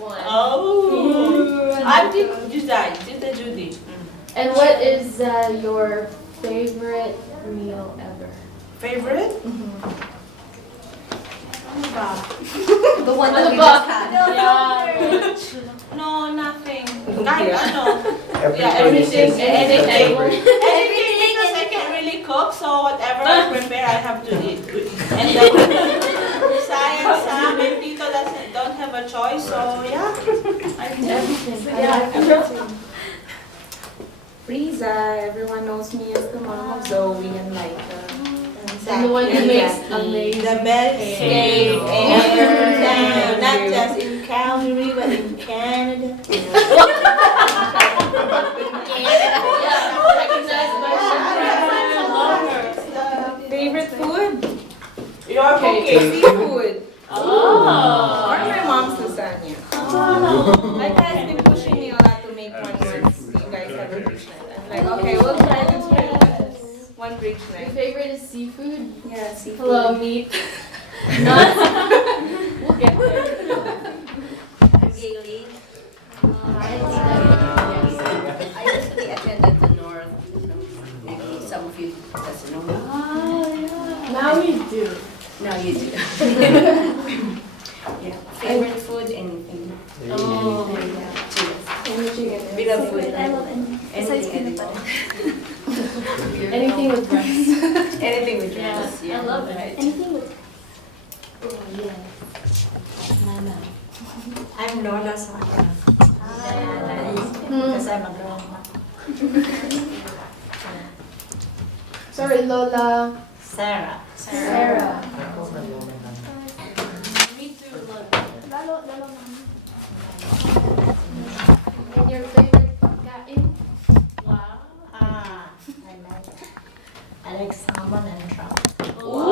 one. Oh. I'm Judy. And what is your favorite meal ever? Favorite? The one that the we book. just had. Yeah. No, nothing. Kahit ano. Anything. Anything because I can really cook, so whatever I prepare, I have to eat. And then, science, and Tito don't have a choice, so yeah. I eat everything. Yeah, everything. Frieza, everyone knows me as the mom of Zoe and Laika. And the one who makes amazing the best cake ever. Not just in Calgary, but in Canada. Favorite food? Your cooking. Seafood. Oh. Or my mom's lasagna. Laika has been pushing me a lot to make one once you guys have a bridge night. I'm like, okay, we'll try this one bridge Your night. favorite is seafood? Yeah, seafood. Hello, meat. Nuts. We'll get there. Gaily. I usually attended the North. Maybe some of you doesn't know. Now you do. No, you do. Yeah. Favorite food, anything. Oh. We love food. Anything. Anything with rice. Anything with Yeah, rice. I love it. Anything with I'm Lola Saka. Because I'm a grandma. Sorry, Lola. Sarah. Sarah. Me too, Lola. And your favorite pagkain? Wow. I like salmon and trout. Social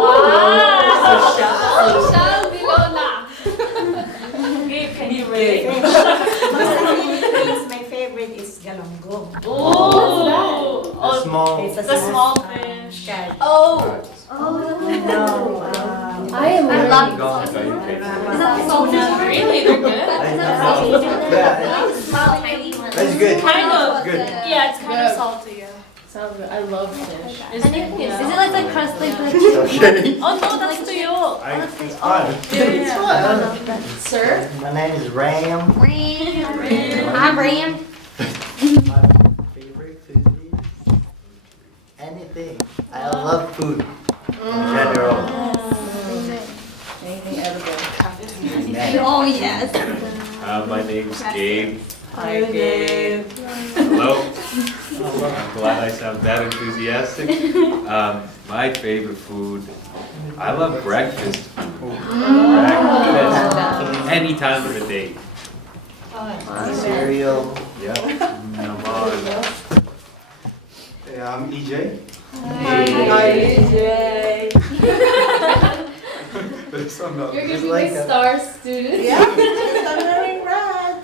Lola. Can you relate? My favorite is galonggong. Oh. The small. It's a The small fish. Oh. No. I am I love Really? They're good? That's good. Kind of. Good. Yeah, it's kind of salty. Yeah. Sounds good. I love fish. Is it like the crust like that? Okay. Oh no, that's to you. It's fun. It's fun. Sir? My name is Ram. Hi, Bram. My favorite food is anything. I love food in general. Anything edible. Oh, yes. My name's Gabe. Hi, Gabe. Hello. I'm glad I sound that enthusiastic. My favorite food, I love breakfast. Breakfast. Any time of the day. Cereal. Yep. Come on. Hey, I'm EJ. Hi, EJ. But it's not. You're Just gonna be like big a- star student. Yeah, I'm wearing red.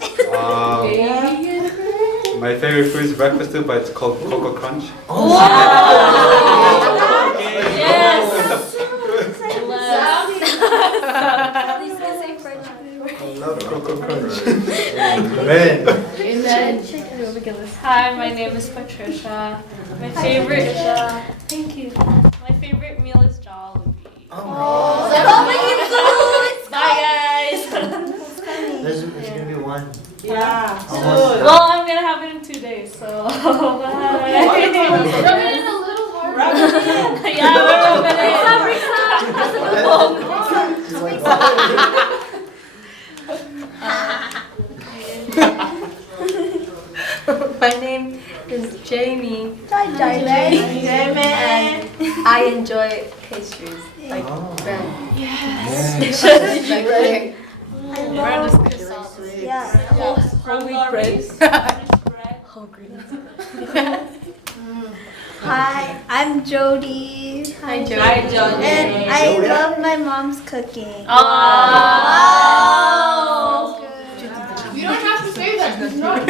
My favorite food is breakfast too, but it's called Cocoa Crunch. Yes. I love Cocoa Crunch. Amen. Amen. Hi, my name is Patricia. My favorite thank you. My favorite meal is Jollibee. Oh Bye guys. There's gonna be one. Yeah. Almost. Well, I'm gonna have it in 2 days, so bye. Rub it in a little hard. Yeah, we're rubbing it. She's like, My name is Jamie. Hi, Jamie. And I enjoy pastries like oh. bread. Bread is croissant. Whole wheat bread. Whole grains. Hi, I'm Jody. Hi, Jody. Hi, Jody. And I love my mom's cooking. Oh. You don't have to say that. It's not.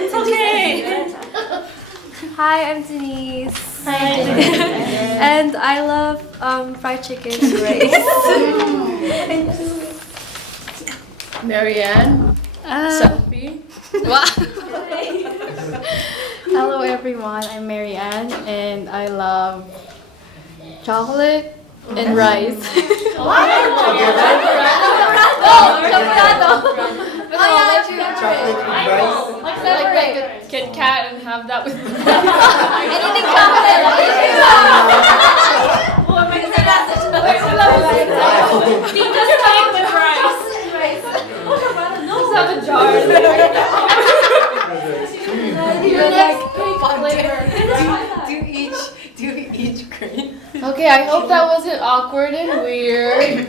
It's okay. Hi, I'm Denise. Hi. And I love fried chicken and rice. Marianne. Sophie. Hello everyone, I'm Marianne and I love chocolate and rice. Chocolate and rice. Like a Kit Kat and have that with Anything chocolate. Just like with rice. Just have a jar. your next pink flavor. Do each grain. Okay, I hope that wasn't awkward and weird.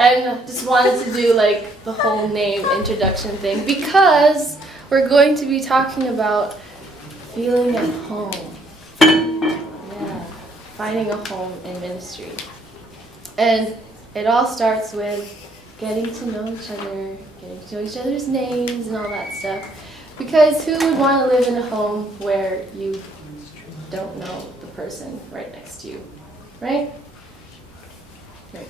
And just wanted to do like the whole name introduction thing because we're going to be talking about feeling at home. Yeah, finding a home in ministry. And it all starts with getting to know each other, getting to know each other's names and all that stuff. Because who would want to live in a home where you don't know the person right next to you, right? Right.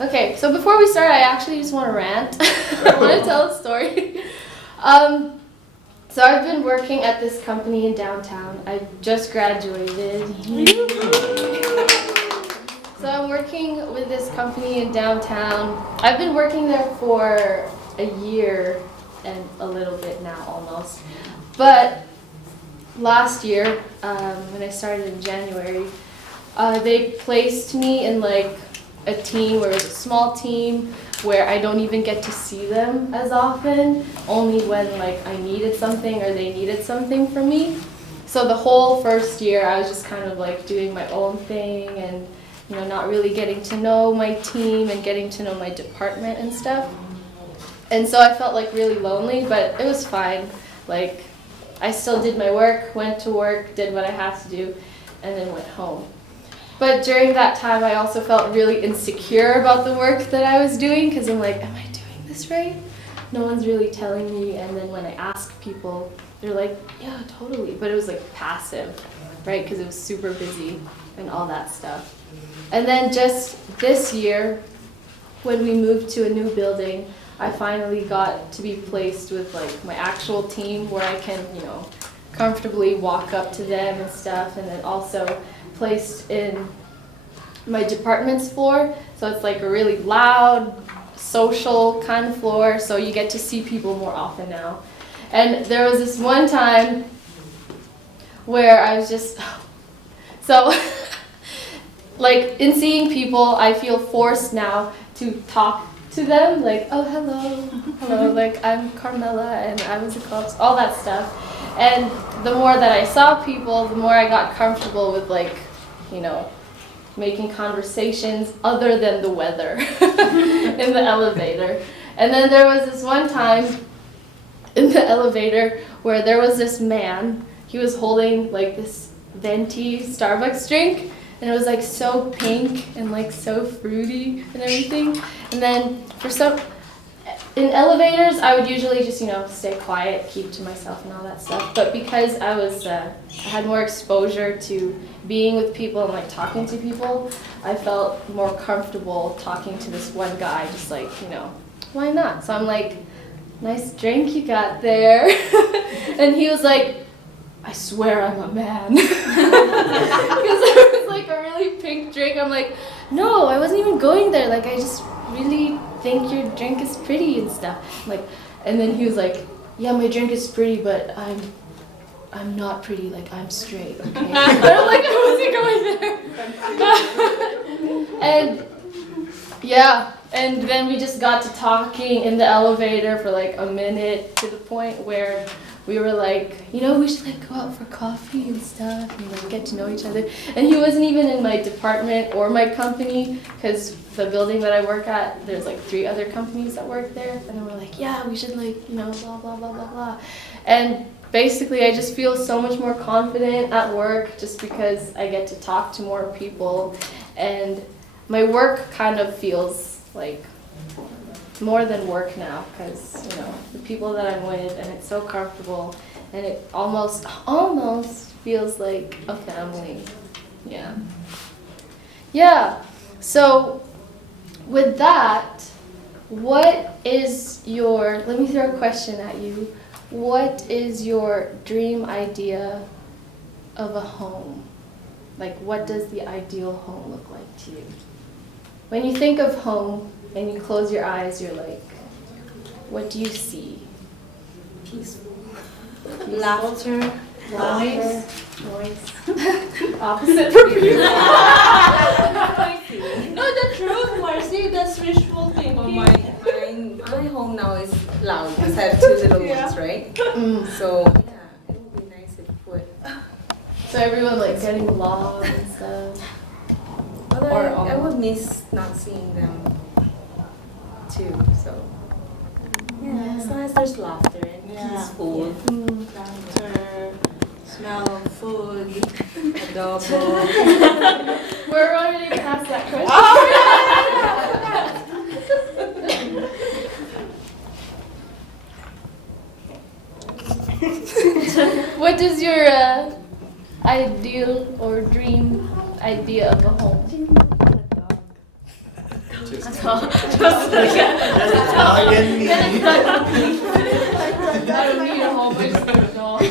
Okay, so before we start, I actually just want to rant. I want to tell a story. So I've been working at this company in downtown. I just graduated. So I'm working with this company in downtown. I've been working there for a year and a little bit now almost. But last year, when I started in January, they placed me in like a team where it was a small team where I don't even get to see them as often, only when like I needed something or they needed something from me. So the whole first year I was just kind of like doing my own thing and not really getting to know my team and getting to know my department and stuff. And so I felt like really lonely, but it was fine. Like I still did my work, went to work, did what I had to do, and then went home. But during that time, I also felt really insecure about the work that I was doing because I'm like, am I doing this right? No one's really telling me. And then when I ask people, they're like, yeah, totally. But it was like passive, right? Because it was super busy and all that stuff. And then just this year, when we moved to a new building, I finally got to be placed with like my actual team where I can, comfortably walk up to them and stuff, and then also placed in my department's floor. So it's like a really loud, social kind of floor, so you get to see people more often now. And there was this one time where I was just, so like in seeing people, I feel forced now to talk to them, like, oh, hello, like I'm Carmela and I was a coach, all that stuff. And the more that I saw people, the more I got comfortable with like, making conversations other than the weather in the elevator. And then there was this one time in the elevator where there was this man, he was holding like this venti Starbucks drink, and it was like so pink and like so fruity and everything. And then in elevators, I would usually just, stay quiet, keep to myself and all that stuff. But because I had more exposure to being with people and like talking to people, I felt more comfortable talking to this one guy, just like, why not? So I'm like, nice drink you got there. And he was like, I swear I'm a man. Because it was like a really pink drink. I'm like, no, I wasn't even going there. Like, I just really think your drink is pretty and stuff. And then he was like, yeah, my drink is pretty, but I'm not pretty, like I'm straight, okay? And I'm like, I wasn't going there. And yeah, and then we just got to talking in the elevator for like a minute, to the point where we were like, we should like go out for coffee and stuff and like get to know each other. And he wasn't even in my department or my company, because the building that I work at, there's like 3 other companies that work there. And then we're like, yeah, we should like, blah, blah, blah, blah, blah. And basically I just feel so much more confident at work just because I get to talk to more people. And my work kind of feels like more than work now, because the people that I'm with, and it's so comfortable, and it almost feels like a family. Yeah. So with that, What is your, let me throw a question at you. What is your dream idea of a home? Like, what does the ideal home look like to you? When you think of home and you close your eyes, you're like, what do you see? Peaceful. Laughter. Noise. Opposite for you. No, the truth, Marcy, that's visual thinking. My home now is loud because I have two little ones, right? So yeah, it would be nice if it would. So everyone like getting along and stuff. But I would miss not seeing them too. So yeah, as long as there's laughter and peaceful. Laughter, smell of food, adobo. We're already past that question. What is your ideal or dream idea of a home? Just I don't need a home, I just need a dog.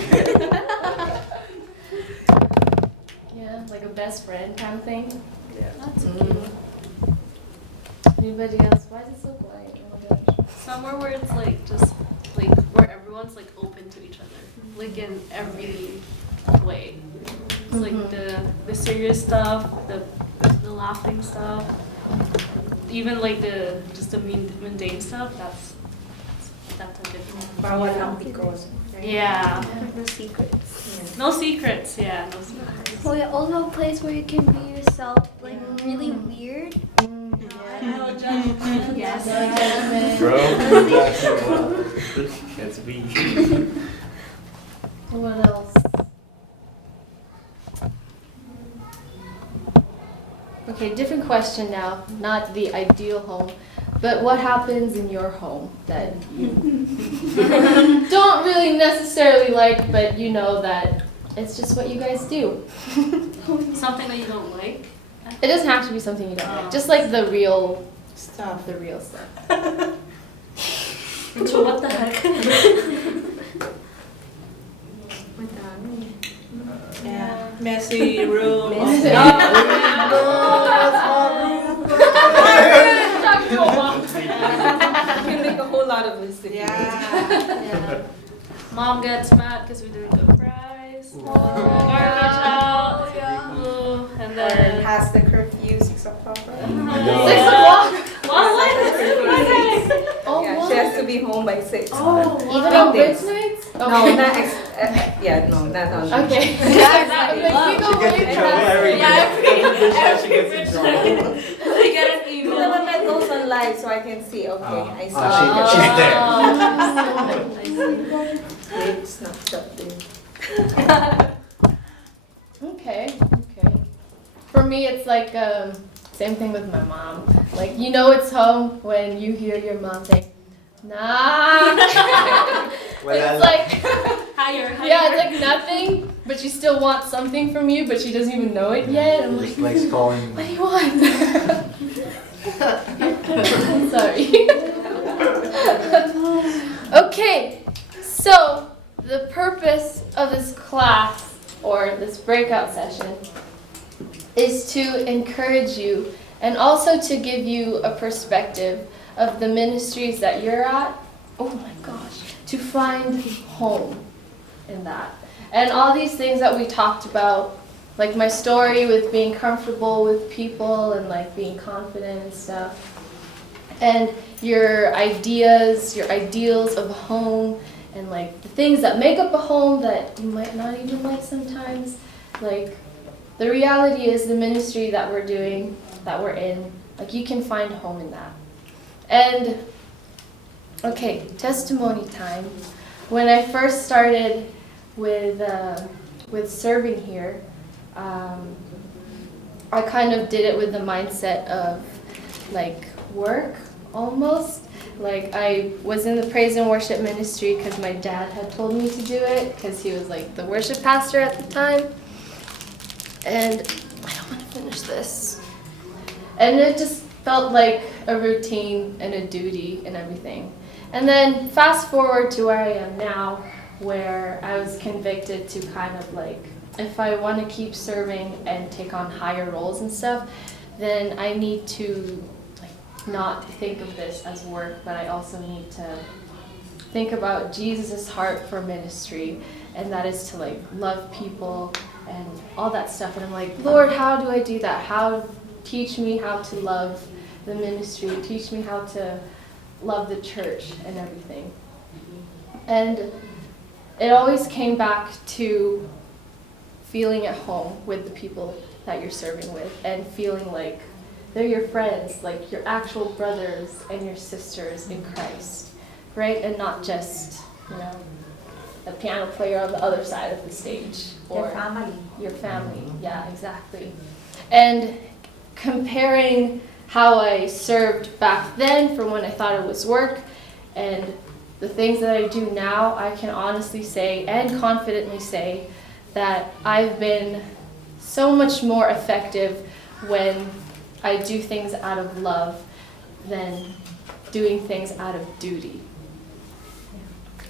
Yeah, like a best friend kind of thing. Yeah. That's cute. Anybody else? Why is it so quiet? Oh my gosh. Somewhere where it's like just like where everyone's like open to each other, like in every way. It's like the serious stuff, the laughing stuff, even like the just the mundane stuff. That's a good one. Bawal ang because. Yeah. No secrets. No secrets. Yeah. No secrets. Well, yeah, also a place where you can be yourself, like really weird. No judgment. Yes. Bro, that's me. What else? Okay, different question now. Not the ideal home, but what happens in your home that you don't really necessarily like, but you know that it's just what you guys do. Something that you don't like. It doesn't have to be something you don't like. Just like the real Stuff. the real stuff. So what the heck? Yeah. Messy room. You can make a whole lot of this. Yeah. Mom gets mad because we didn't cook fries. Garbage out. Ooh, and Or then past the curfew, 6 o'clock. Right? 6 o'clock? Oh, Yeah, what? she has to be home by 6. Oh, even on Weekdays. bridge nights? No, Okay. not yeah, no, not on. Okay. Yeah, I'm like, we go She gets way in trouble past- every Yeah, she gets in trouble. they get an No, email. but that goes on live so I can see. Okay, I saw. she's there. It's not shut there. Okay. For me, it's like same thing with my mom. Like, you know it's home when you hear your mom say, nah. It's like, Higher. yeah, it's like nothing, but she still wants something from you, but she doesn't even know it yet. I'm like, Like calling. what do you want? I'm sorry. Okay, so the purpose of this class or this breakout session is to encourage you and also to give you a perspective of the ministries that you're at. Oh my gosh, to find home in that. And all these things that we talked about, like my story with being comfortable with people and like being confident and stuff. And your ideas, your ideals of a home and like the things that make up a home that you might not even like sometimes. Like the reality is the ministry that we're doing, that we're in, like you can find home in that. And okay, testimony time. When I first started with serving here, I kind of did it with the mindset of like work almost. Like I was in the praise and worship ministry because my dad had told me to do it because he was like the worship pastor at the time. And I don't want to finish this. And it just felt like a routine and a duty and everything. And then fast forward to where I am now, where I was convicted to kind of like, if I want to keep serving and take on higher roles and stuff, then I need to like not think of this as work, but I also need to think about Jesus' heart for ministry, and that is to like love people and all that stuff. And I'm like, Lord, how do I do that? Teach me how to love the ministry, teach me how to love the church and everything. And it always came back to feeling at home with the people that you're serving with, and feeling like they're your friends, like your actual brothers and your sisters in Christ, right? And not just, a piano player on the other side of the stage. Or your family, yeah, exactly. And comparing how I served back then from when I thought it was work and the things that I do now, I can honestly say and confidently say that I've been so much more effective when I do things out of love than doing things out of duty.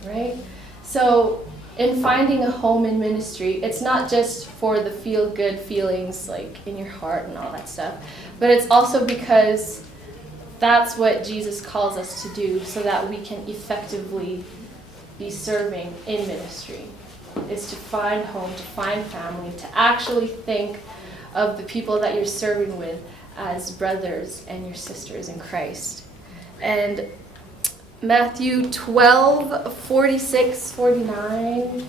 Right? So in finding a home in ministry, it's not just for the feel-good feelings like in your heart and all that stuff, but it's also because that's what Jesus calls us to do so that we can effectively be serving in ministry, is to find home, to find family, to actually think of the people that you're serving with as brothers and your sisters in Christ. And Matthew 12, 46, 49.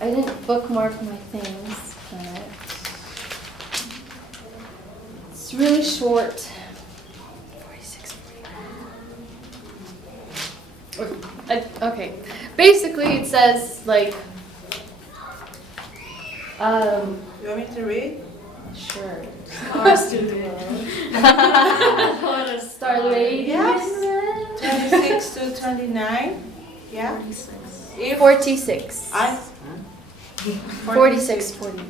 I didn't bookmark my things, but it's really short. 46, 49. Okay. Basically, it says, like, You want me to read? Sure. Star Lady. Yes. 26 to 29. Yeah. 46. 46, 49.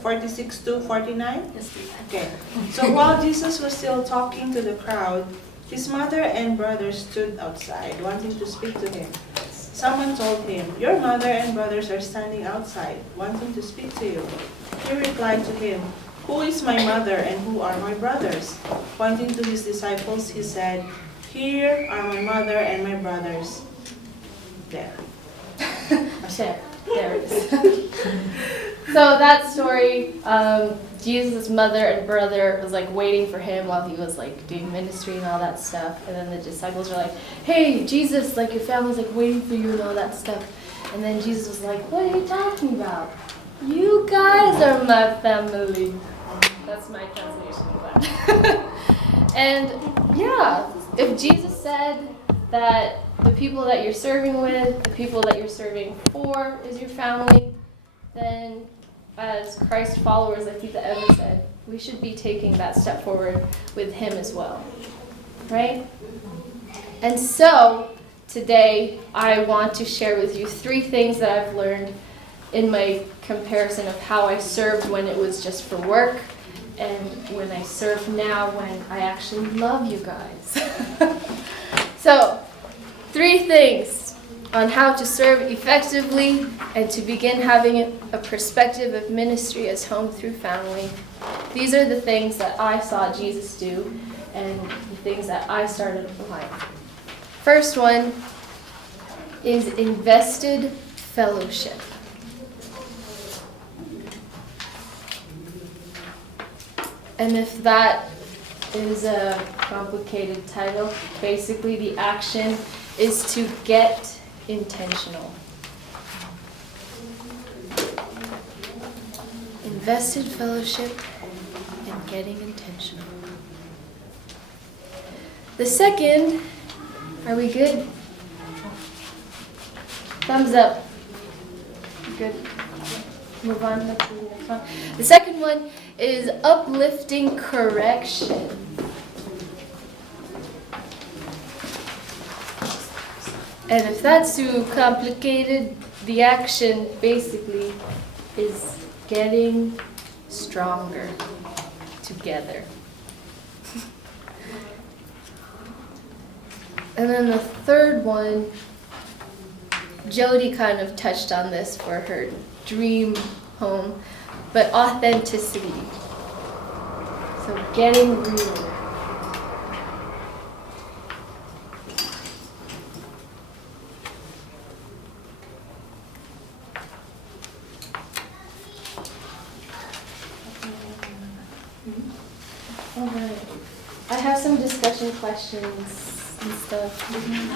46 to 49? Yes, please. Okay. So while Jesus was still talking to the crowd, his mother and brothers stood outside, wanting to speak to him. Someone told him, "Your mother and brothers are standing outside, wanting to speak to you." He replied to him, "Who is my mother and who are my brothers?" Pointing to his disciples, he said, "Here are my mother and my brothers." There. There it is. So that story, Jesus' mother and brother was like waiting for him while he was like doing ministry and all that stuff. And then the disciples were like, "Hey, Jesus, like your family's like waiting for you and all that stuff." And then Jesus was like, "What are you talking about? You guys are my family." That's my translation of that. And yeah, if Jesus said that the people that you're serving with, the people that you're serving for is your family, then as Christ followers, like Tita Eva said, we should be taking that step forward with him as well, right? And so today I want to share with you 3 things that I've learned in my comparison of how I served when it was just for work and when I serve now when I actually love you guys. So 3 things on how to serve effectively and to begin having a perspective of ministry as home through family. These are the things that I saw Jesus do and the things that I started applying. First one is invested fellowship. And if that is a complicated title, basically the action is to get intentional. Invested fellowship and getting intentional. The second, are we good? Thumbs up. Good. Move on to the next one. The second one is uplifting correction. And if that's too complicated, the action basically is getting stronger together. And then the third one, Jody kind of touched on this for her dream home, but authenticity. So getting real. Alright. I have some discussion questions and stuff.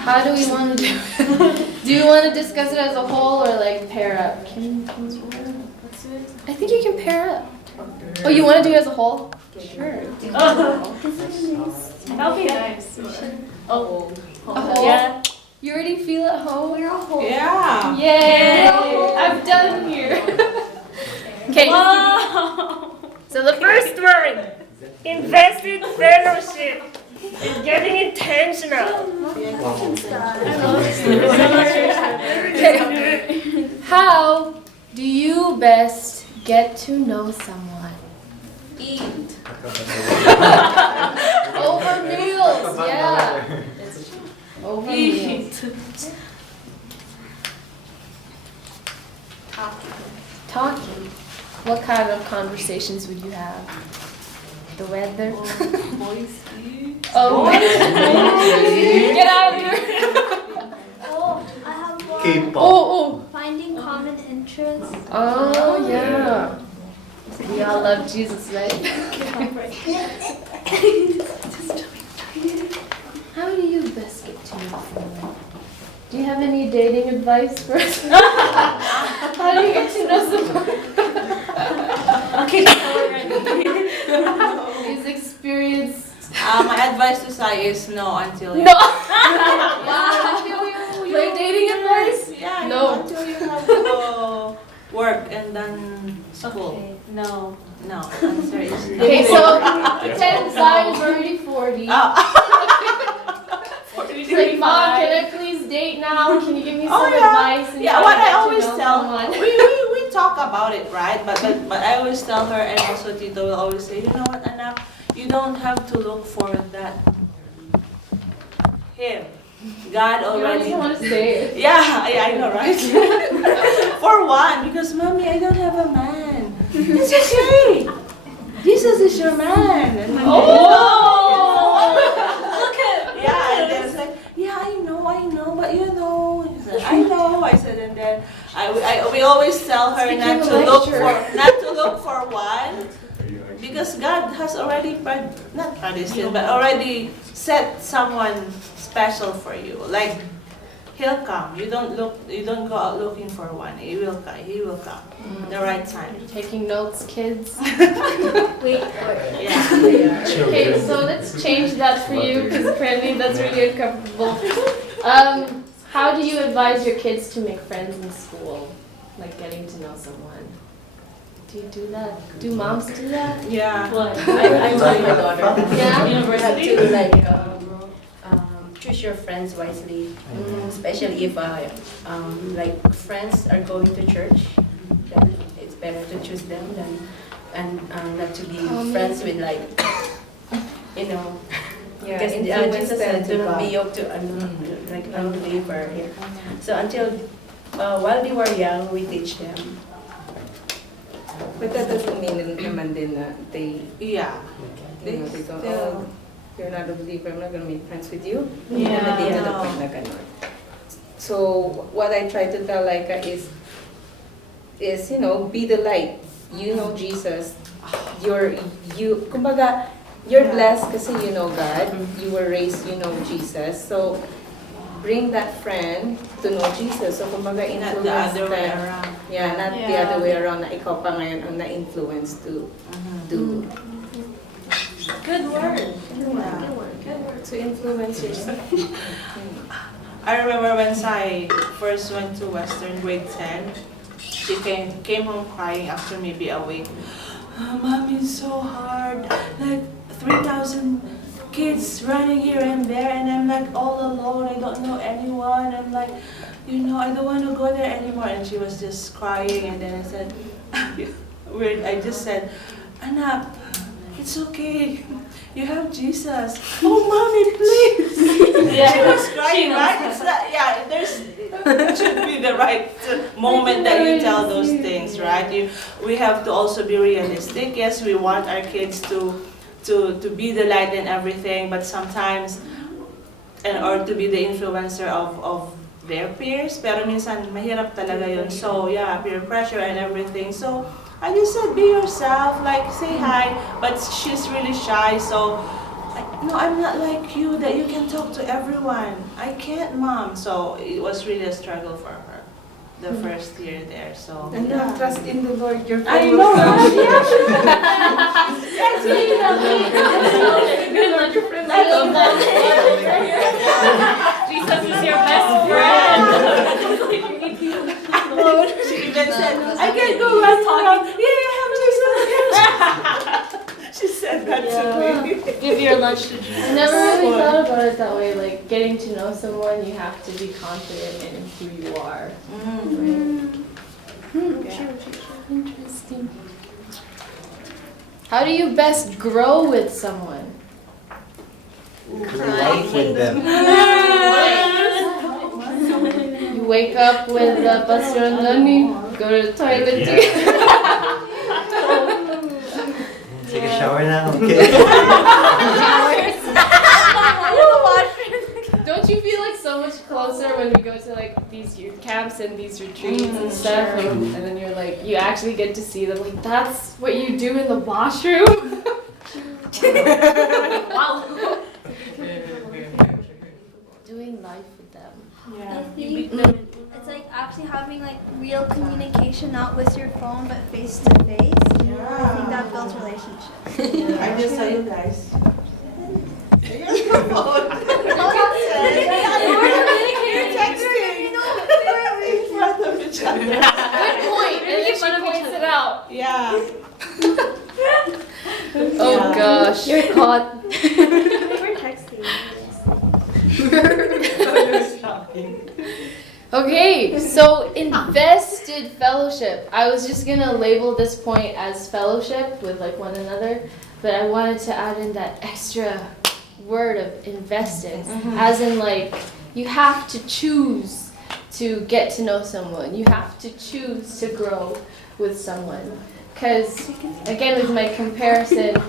How do we want to do it? Do you want to discuss it as a whole or like pair up? I think you can pair up. Oh, you want to do it as a whole? Sure. That'll be nice. Oh, a whole? Yeah. You already feel at home? We're a whole. Yeah. Yay! I'm done here. Okay. So the first one, invested fellowship. It's getting intentional. Okay. How do you best get to know someone? Eat. Over meals, yeah. Over meals. Talking. What kind of conversations would you have? The weather? Oh, get out of here. Oh, I have one. K-pop. Oh, Finding common interests. oh, yeah. We all love Jesus, right? How do you best get to know someone? Do you have any dating advice for us? How do you get to know someone? Okay, His experience. my advice to Sai is no until you. No! My dating advice? Yeah, No. until you have to go work and then school. Okay, no. No, answer is no. Okay, so pretend Sai is already 40. He's like, Mom, can I please date now? Can you give me some advice? And Yeah, how what to I get to always know tell someone? we talk about it, right? But I always tell her, and also Tito will always say, you know what, Anak, you don't have to look for that him. God You don't already. even want to say it. Yeah, I know, right? For one, because mommy, I don't have a man. It's okay. Jesus is your man. And then, Look at yeah, and then it's like, yeah, I know, but you know, I know. I said, and then we always tell her not to look for one, because God has already not predestined, but already set someone special for you. Like He'll come. You don't go out looking for one. He will come. He will come. The right time. Taking notes, kids. Wait, Yeah. Okay, so let's change that for you because apparently that's really uncomfortable. How do you advise your kids to make friends in school? Like getting to know someone? Do you do that? Do moms do that? Yeah. What? I told my daughter. Yeah? You have to like choose your friends wisely, especially if like friends are going to church. Then it's better to choose them than not to be friends with like you know. Yeah, Because influence Jesus them said, to "Do not God. be yoked to like unbeliever." Yeah. So until while they were young, we teach them. But that doesn't mean naman din na they, Yeah. you know, they go, oh, you're not a believer, I'm not going to make friends with you. Yeah. And they to the point na ganon. So what I try to tell Laika is you know, be the light. You know Jesus. Kumbaga, you're blessed kasi you know God. You were raised, you know Jesus. So bring that friend to know Jesus. So kumbaga Not influence the other way them. around. Yeah, not the Yeah. other way around na ikaw pa ngayon ang na-influence to do. Good word. Good word. To influence yourself. I remember when Sai first went to Western grade 10, she came home crying after maybe a week. Mommy, it's so hard. Like 3,000 kids running here and there, and I'm like all alone. I don't know anyone. I'm like, you know, I don't want to go there anymore. And she was just crying, and then I said, weird. I just said, Anak, it's okay. You have Jesus. Oh, mommy, please. She was crying, right? It's not, yeah, it should be the right moment that you tell those things, right? We have to also be realistic. Yes, we want our kids to be the light and everything, but sometimes, or to be the influencer of their peers, pero minsan mahirap talaga yun. So yeah, peer pressure and everything. So I just said, be yourself, like say hi, but she's really shy, so no, I'm not like you that you can talk to everyone. I can't, mom. So it was really a struggle for her the first year there. So And now trust in the Lord, your I know, right? That's really good one. I love that. Jesus is your best friend. She even said, I can go run around. Yeah, I have Jesus. She said that to me. Give your lunch to I Jesus. never really thought about it that way. Like getting to know someone, you have to be confident in who you are. Interesting. How do you best grow with someone? Life with them. You wake up with Pastor and Nani, go to the toilet together. Take a shower now, okay? Don't you feel like so much closer when we go to like these youth camps and these retreats and stuff, and then you're like, you actually get to see them, like that's what you do in the washroom? Wow. Doing life with them. Yeah. It's like actually having like real communication, not with your phone, but face to face. I think that builds relationships. I just saw you guys. Good point. And then she points it out. Yeah. Oh gosh. You're caught. We're texting. Okay, so invested fellowship. I was just gonna label this point as fellowship with like one another, but I wanted to add in that extra word of invested, as in like you have to choose to get to know someone. You have to choose to grow with someone. Because again, with my comparison,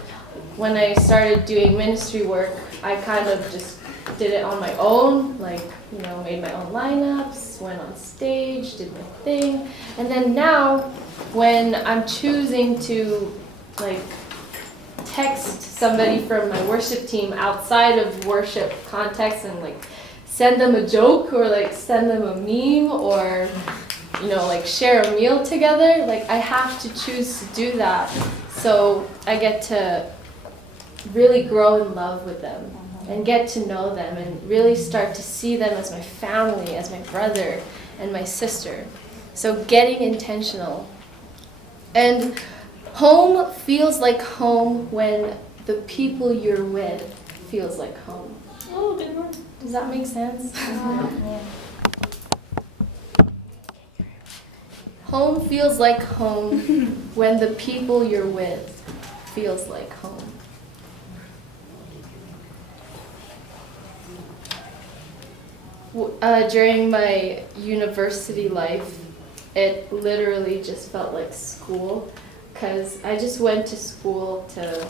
when I started doing ministry work, I kind of just did it on my own, like, you know, made my own lineups, went on stage, did my thing. And then now, when I'm choosing to, like, text somebody from my worship team outside of worship context and, like, send them a joke or, like, send them a meme or, you know, like, share a meal together, like, I have to choose to do that. So I get to really grow in love with them and get to know them and really start to see them as my family, as my brother and my sister. So getting intentional. And home feels like home when the people you're with feels like home. Oh, good one. Does that make sense? Home feels like home when the people you're with feels like home. During my university life, it literally just felt like school, because I just went to school to,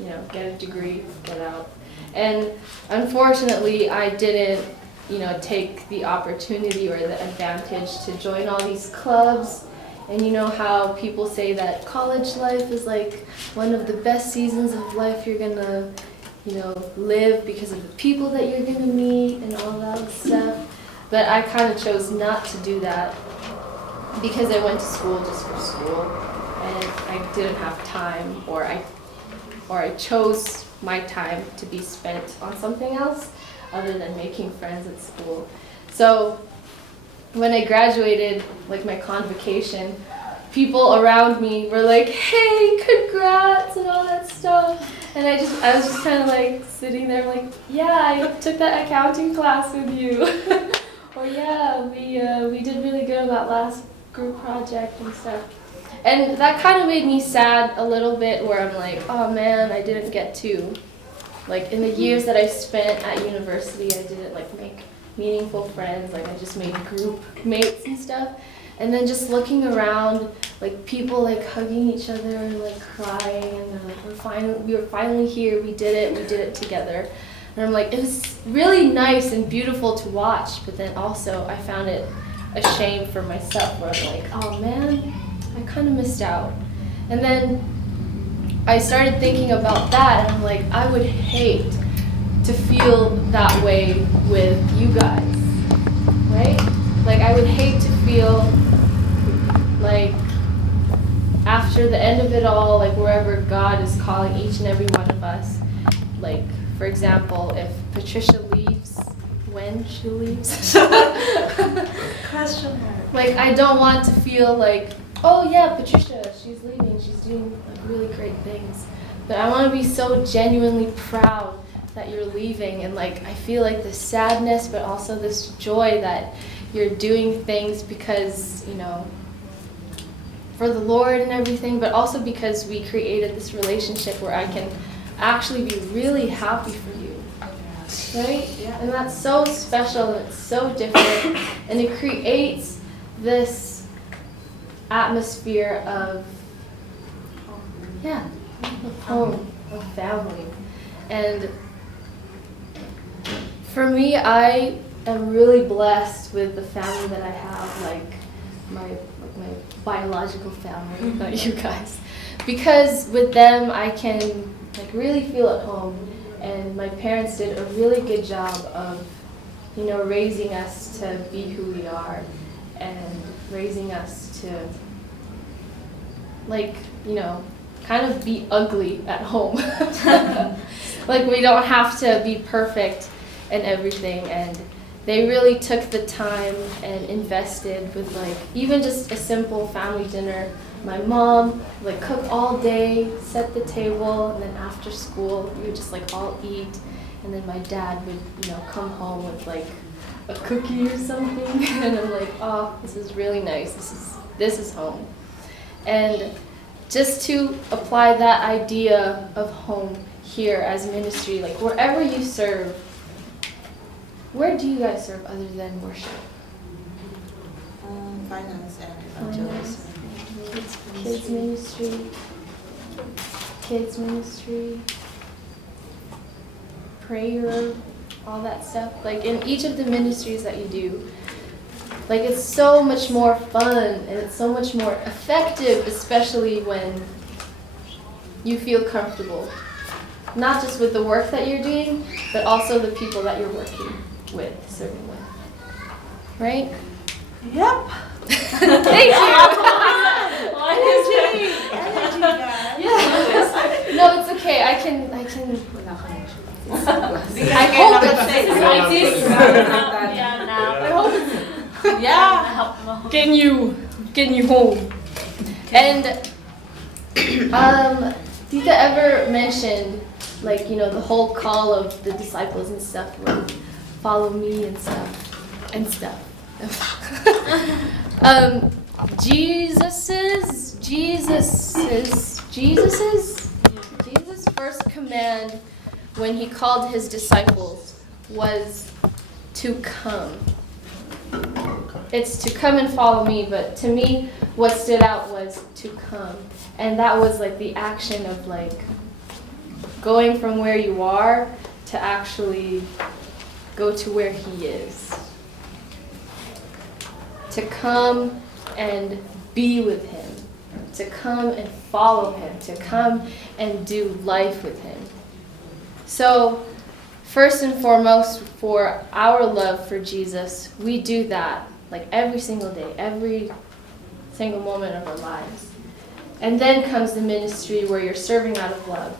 you know, get a degree, get out. And unfortunately, I didn't, you know, take the opportunity or the advantage to join all these clubs. And you know how people say that college life is like one of the best seasons of life you're gonna, you know, live because of the people that you're gonna meet and all that stuff. But I kind of chose not to do that because I went to school just for school, and I didn't have time, or I chose my time to be spent on something else other than making friends at school. So when I graduated, like my convocation, people around me were like, "Hey, congrats," and all that stuff. And I was just kind of like sitting there like, "Yeah, I took that accounting class with you." Or, "Yeah, we did really good on that last group project and stuff." And that kind of made me sad a little bit, where I'm like, oh man, I didn't get to. Like in the years that I spent at university, I didn't like make meaningful friends. Like I just made group mates and stuff. And then just looking around, like people like hugging each other and like crying, and they're like, we were finally here, we did it together. And I'm like, it was really nice and beautiful to watch, but then also I found it a shame for myself, where I'm like, oh man, I kind of missed out. And then I started thinking about that, and I'm like, I would hate to feel that way with you guys, right? Like I would hate to feel like after the end of it all, like wherever God is calling each and every one of us, like for example, if Patricia leaves, when she leaves, Question mark. like I don't want to feel like, oh yeah, Patricia, she's leaving, she's doing like really great things, but I want to be so genuinely proud that you're leaving, and like I feel like this sadness, but also this joy that you're doing things because, you know, for the Lord and everything, but also because we created this relationship where I can actually be really happy for you, right? Yeah. And that's so special, and it's so different, and it creates this atmosphere of, yeah, of home, of family. And for me, I am really blessed with the family that I have, like my biological family, not you guys, because with them I can like really feel at home. And my parents did a really good job of, you know, raising us to be who we are, and raising us to, like, you know, kind of be ugly at home. Like we don't have to be perfect and everything, and they really took the time and invested with like even just a simple family dinner. My mom like cook all day, set the table, and then after school we would just like all eat, and then my dad would, you know, come home with like a cookie or something, and I'm like, oh, this is really nice. This is home. And just to apply that idea of home here as ministry, like wherever you serve, where do you guys serve other than worship? Finance and evangelism. Kids ministry, prayer, all that stuff. Like in each of the ministries that you do, like it's so much more fun and it's so much more effective, especially when you feel comfortable. Not just with the work that you're doing, but also the people that you're working with, serving with. Right? Yep. Thank you. Energy, guys. Yeah. No, it's okay. I can. I hope it's Yeah. getting you home. And Tita ever mentioned, like, you know, the whole call of the disciples and stuff, where follow me and stuff. Jesus' first command when he called his disciples was to come. It's to come and follow me, but to me, what stood out was to come. And that was like the action of like going from where you are to actually go to where he is. To come and be with him. To come and follow him. To come and do life with him. So, first and foremost, for our love for Jesus, we do that like every single day, every single moment of our lives. And then comes the ministry where you're serving out of love.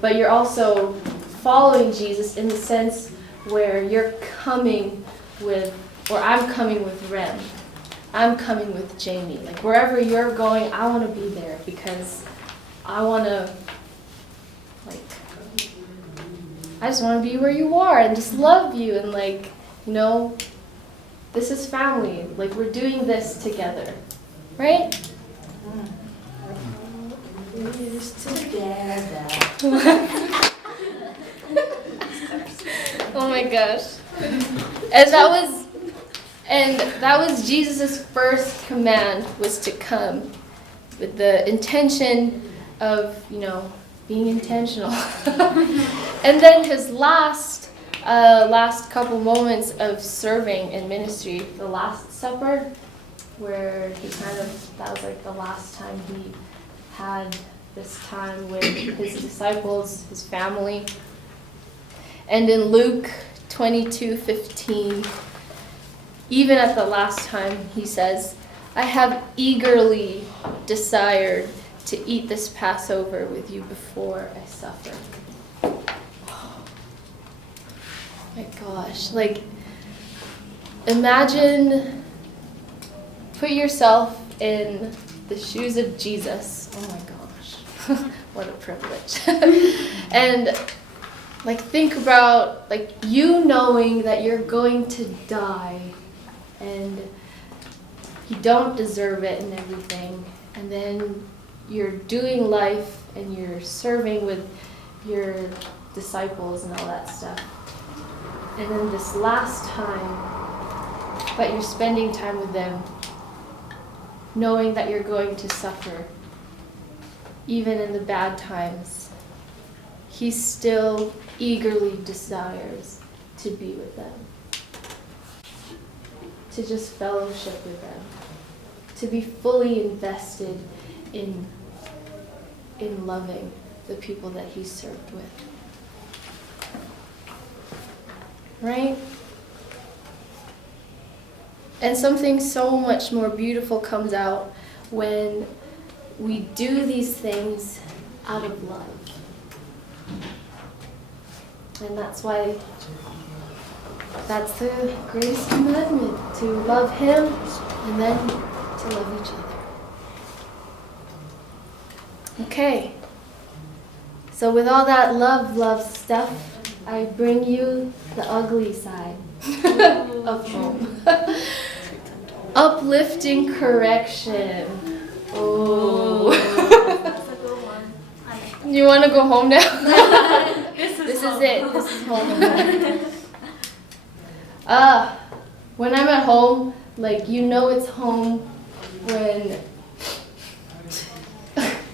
But you're also following Jesus in the sense where you're coming with, or I'm coming with Rem. I'm coming with Jamie. Like wherever you're going, I want to be there because I want to, like, I just want to be where you are and just love you and like, you know, this is family. Like we're doing this together, right? is together. Oh my gosh. And that was Jesus' first command, was to come with the intention of, being intentional. And then his last couple moments of serving in ministry, the Last Supper, where that was like the last time he had this time with his disciples, his family. And in Luke 22:15, even at the last time, he says, I have eagerly desired to eat this Passover with you before I suffer. Oh my gosh, imagine, put yourself in the shoes of Jesus. Oh my gosh, what a privilege. And think about you knowing that you're going to die and you don't deserve it and everything, and then you're doing life and you're serving with your disciples and all that stuff. And then this last time that you're spending time with them, knowing that you're going to suffer, even in the bad times, he still eagerly desires to be with them, to just fellowship with them, to be fully invested in loving the people that he served with. Right? And something so much more beautiful comes out when we do these things out of love. And that's why that's the greatest commandment, to love him and then to love each other. Okay. So with all that love stuff, I bring you the ugly side of home. Uplifting correction. Oh. You want to go home now? This is it. This is home. When I'm at home, it's home when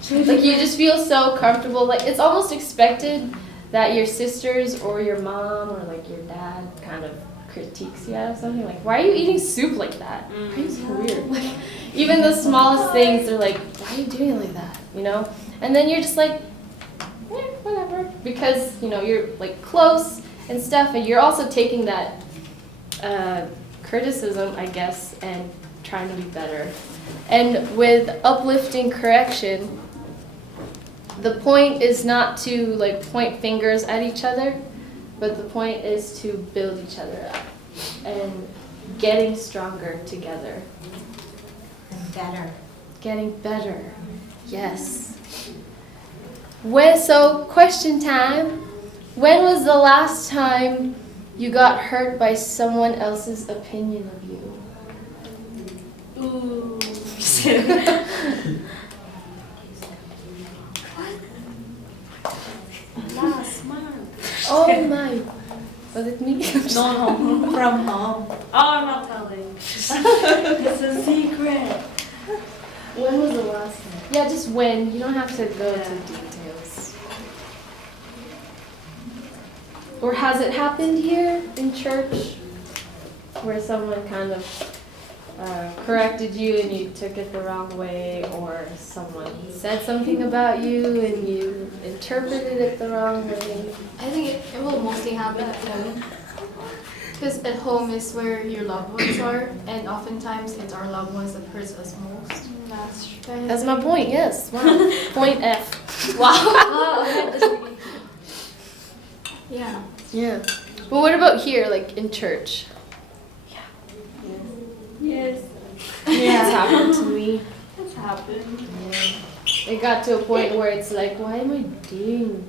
you just feel so comfortable. It's almost expected that your sisters or your mom or your dad kind of critiques you out of something. Why are you eating soup like that? Why are you so weird? Even the smallest things, they're like, why are you doing it like that? And then you're just whatever. Because, you're close and stuff, and you're also taking that criticism, I guess, and trying to be better. And with uplifting correction, the point is not to point fingers at each other, but the point is to build each other up and getting stronger together. And better. Getting better. Yes. So, question time. When was the last time you got hurt by someone else's opinion of you? Ooh. Last month. Oh my. Was it me? No. From home. Oh, I'm not telling. It's a secret. When was the last time? Yeah, just when. You don't have to go into details. Or has it happened here in church where someone kind of corrected you and you took it the wrong way, or someone said something about you and you interpreted it the wrong way? I think it will mostly happen at home. Because at home is where your loved ones are, and oftentimes it's our loved ones that hurts us most. That's true. That's my point, yes. Wow. Point F. Wow. Yeah. Yeah. But what about here, in church? Yes. It's happened to me. It's happened. Yeah. It got to a point where it's why am I doing